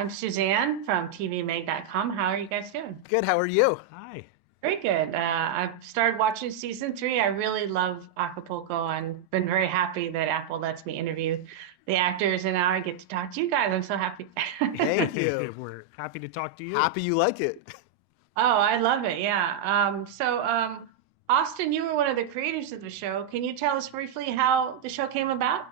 I'm Suzanne from TVMag.com. How are you guys doing? Good, how are you? Hi. Very good. I've started watching season three. I really love Acapulco and been very happy that Apple lets me interview the actors, and now I get to talk to you guys. I'm so happy. Thank you. We're happy to talk to you. Happy you like it. Oh, I love it. Yeah. Austin, you were one of the creators of the show. Can you tell us briefly how the show came about?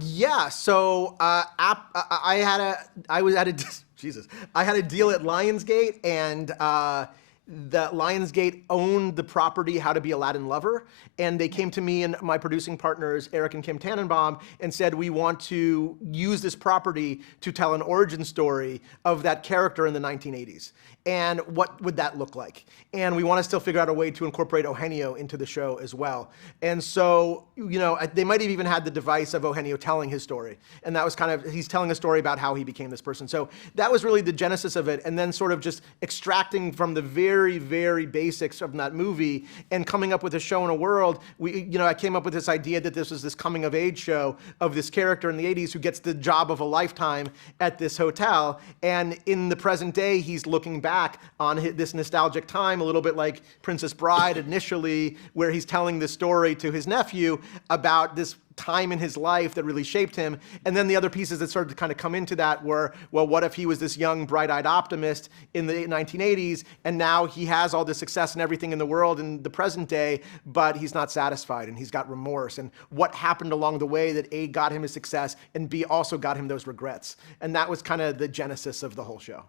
Yeah, so I was at a Jesus, I had a deal at Lionsgate, and the Lionsgate owned the property How to Be a Latin Lover, and they came to me and my producing partners Eric and Kim Tannenbaum and said, we want to use this property to tell an origin story of that character in the 1980s. And what would that look like? And we want to still figure out a way to incorporate Eugenio into the show as well. And so, you know, they might have even had the device of Eugenio telling his story. And that was kind of, he's telling a story about how he became this person. So that was really the genesis of it. And then sort of just extracting from the very, very basics of that movie and coming up with a show in a world. I came up with this idea that this was this coming of age show of this character in the 80s who gets the job of a lifetime at this hotel. And in the present day, he's looking back on this nostalgic time, a little bit like Princess Bride initially, where he's telling this story to his nephew about this time in his life that really shaped him. And then the other pieces that started to kind of come into that were, well, what if he was this young, bright-eyed optimist in the 1980s, and now he has all this success and everything in the world in the present day, but he's not satisfied, and he's got remorse, and what happened along the way that A, got him his success, and B, also got him those regrets. And that was kind of the genesis of the whole show.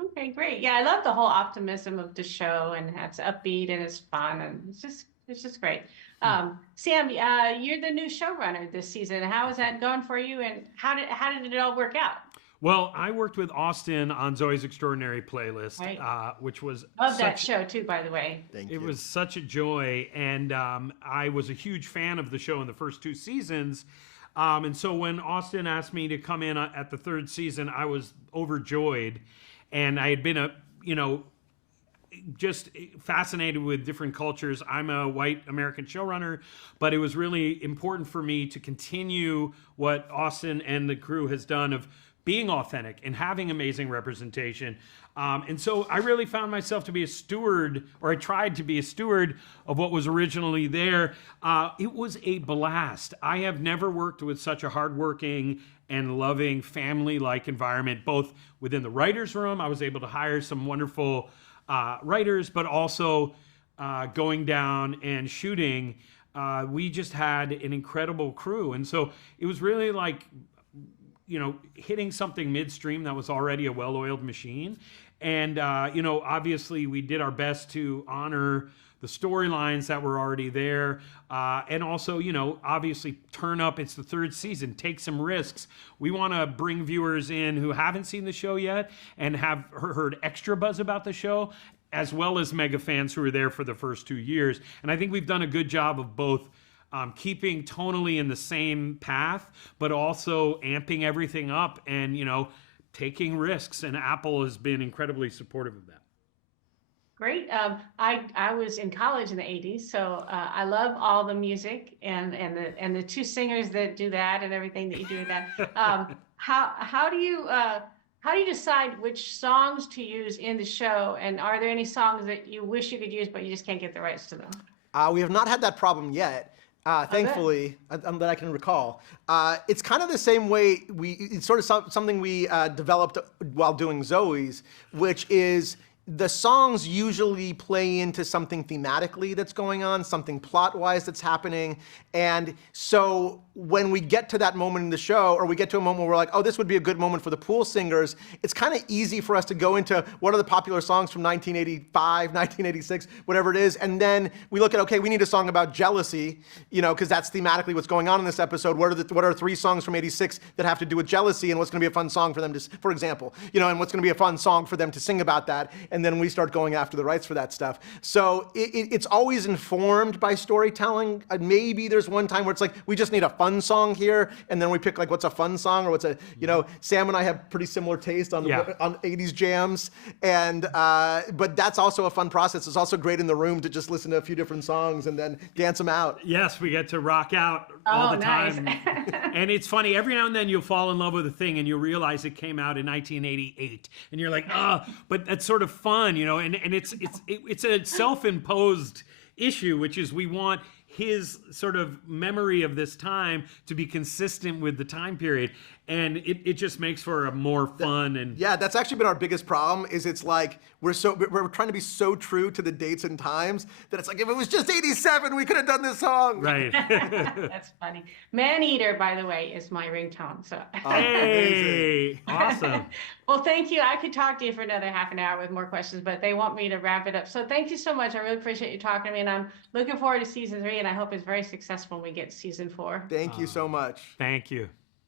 Okay, great. Yeah, I love the whole optimism of the show, and it's upbeat and it's fun, and it's just great. Sam, you're the new showrunner this season. How is that going for you, and how did it all work out? Well, I worked with Austin on Zoe's Extraordinary Playlist, Right. which was Love that show too, by the way. Thank you. It was such a joy, and I was a huge fan of the show in the first two seasons. And so when Austin asked me to come in at the third season, I was overjoyed. And I had been just fascinated with different cultures. I'm a white American showrunner, but it was really important for me to continue what Austin and the crew has done of being authentic and having amazing representation. And so I really found myself to be a steward, or I tried to be a steward of what was originally there. It was a blast. I have never worked with such a hardworking and loving family-like environment, both within the writer's room. I was able to hire some wonderful writers, but also going down and shooting. We just had an incredible crew. And so it was really like, hitting something midstream that was already a well-oiled machine. And, obviously we did our best to honor the storylines that were already there. And also, obviously turn up, it's the third season, take some risks. We want to bring viewers in who haven't seen the show yet and have heard extra buzz about the show, as well as mega fans who were there for the first 2 years. And I think we've done a good job of both keeping tonally in the same path, but also amping everything up and, taking risks. And Apple has been incredibly supportive of that. Great. I was in college in the 80s, so I love all the music and the two singers that do that and everything that you do with that. How do you decide which songs to use in the show, and are there any songs that you wish you could use but you just can't get the rights to them? We have not had that problem yet. Thankfully, that I can recall. It's kind of the same way it's sort of something we developed while doing Zoe's, which is the songs usually play into something thematically that's going on, something plot-wise that's happening. And so when we get to that moment in the show, or we get to a moment where we're like, oh, this would be a good moment for the pool singers, it's kind of easy for us to go into what are the popular songs from 1985, 1986, whatever it is. And then we look at, okay, we need a song about jealousy, because that's thematically what's going on in this episode. What are 3 songs from 86 that have to do with jealousy, and what's going to be a fun song for them to, for example, and what's going to be a fun song for them to sing about that. And then we start going after the rights for that stuff. So it's always informed by storytelling. Maybe there's one time where it's like, we just need a fun fun song here, and then we pick like what's a fun song or what's a, Sam and I have pretty similar taste on Yeah. on 80s jams, and but that's also a fun process. It's also great in the room to just listen to a few different songs and then dance them out. Yes, we get to rock out all the nice. time. And it's funny, every now and then you'll fall in love with a thing and you'll realize it came out in 1988. And you're like, but that's sort of fun, and it's a self-imposed issue, which is we want his sort of memory of this time to be consistent with the time period. And it just makes for a more fun and Yeah, that's actually been our biggest problem. Is it's like we're trying to be so true to the dates and times that it's like if it was just 87, we could have done this song. right. That's funny. Man Eater, by the way, is my ringtone. So. Hey, awesome. Well, thank you. I could talk to you for another half an hour with more questions, but they want me to wrap it up. So thank you so much. I really appreciate you talking to me, and I'm looking forward to season 3, and I hope it's very successful when we get to season 4. Thank you so much. Thank you.